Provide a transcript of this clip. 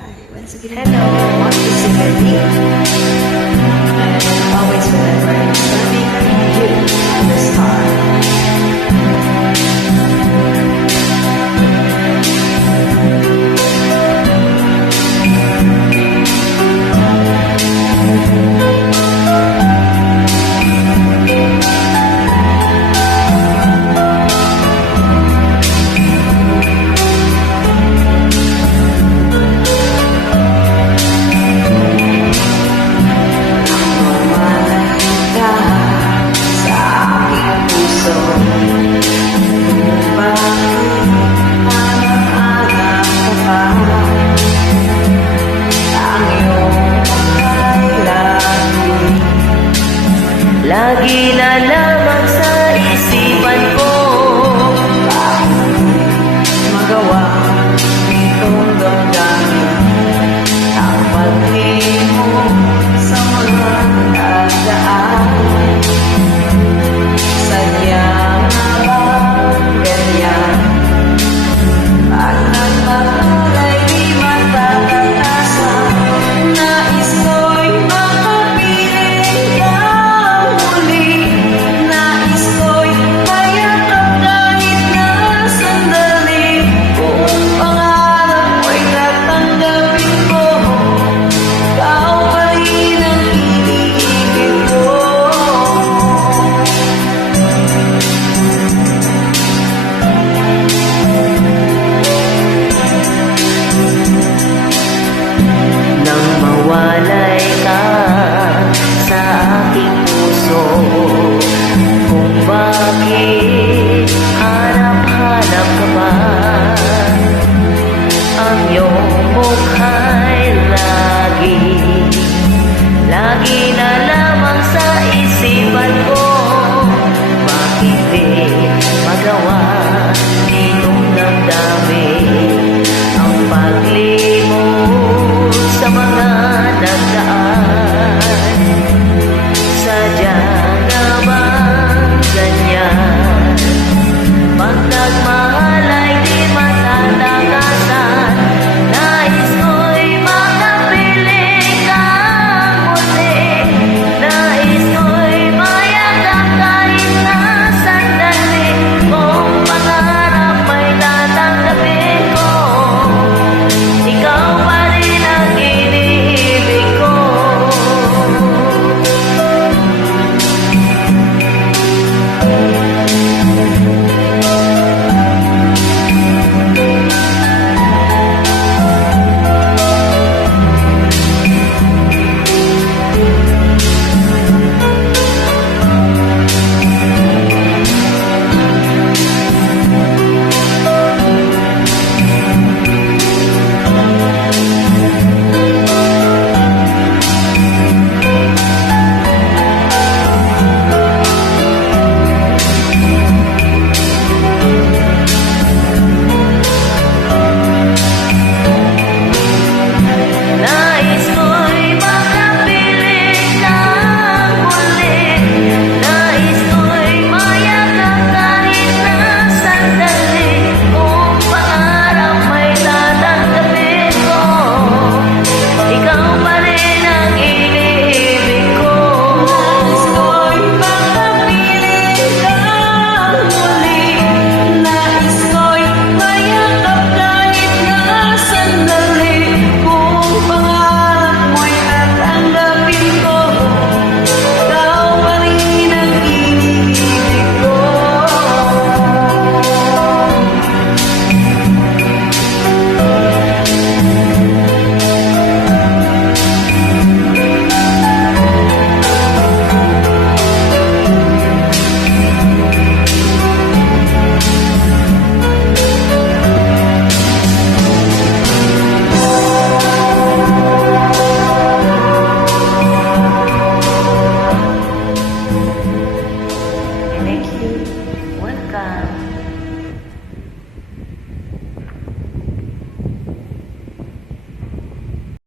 Hi, once again, hello, I'm Lucy and always remember, studying you, the star. Lagi na lamang sa isipan ko Magawa itong damdamin ang pag-mo sa mga nagdaan. Sadyang habang ganyan at nagmamahal di matatakasan. Nais ko'y makapiling ka muli. Nais ko'y mayakap kahit na sandali. Kung pangarap ko'y tatanggapin ko, ikaw pa rin ang iniibig ko. nang mawala